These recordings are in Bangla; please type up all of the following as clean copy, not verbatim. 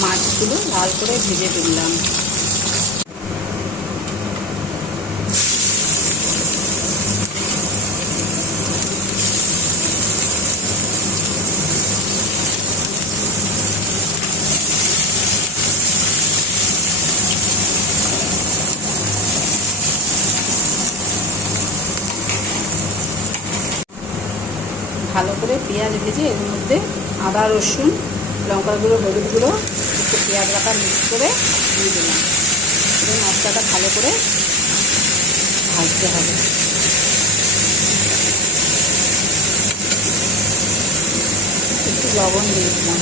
মাছগুলো লাল করে ভেজে তুললাম। ভালো করে পেঁয়াজ ভেজে এর মধ্যে আদা, রসুন, লঙ্কার গুঁড়ো, হলুদ গুঁড়ো, একটু পেঁয়াজ বাটা মিক্স করে দিয়ে দিলাম। এবং মশলাটা ভালো করে ভাজতে হবে। একটু লবণ দিয়ে দিলাম।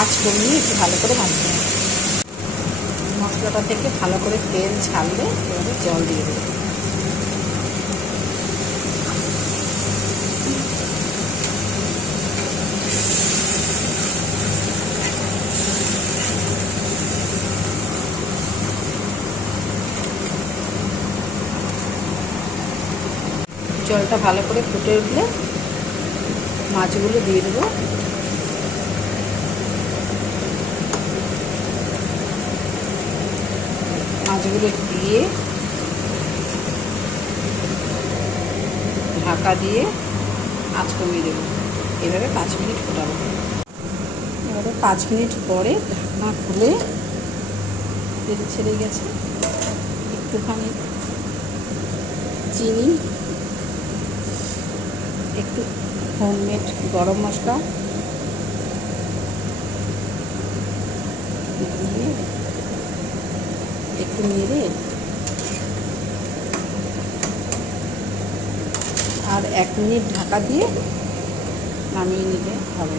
আঁচ কমিয়ে একটু ভালো করে ভাজতে হবে। মশলাটা থেকে ভালো করে তেল ছাড়লে এবারে জল দিয়ে দেবো। জলটা ভালো করে ফুটে উঠলে মাছগুলো দিয়ে দেবো। মাছগুলো দিয়ে ঢাকা দিয়ে আঁচ কমিয়ে দেবো। এভাবে 5 মিনিট ফোটাবো। এবারে 5 মিনিট পরে ঢাকনা খুলে তেল ছেড়ে গেছে। একটুখানি চিনি, একটু হোমমেড গরম মশলা দিয়ে একটু নেড়ে আর 1 মিনিট ঢাকা দিয়ে নামিয়ে নিলে হবে।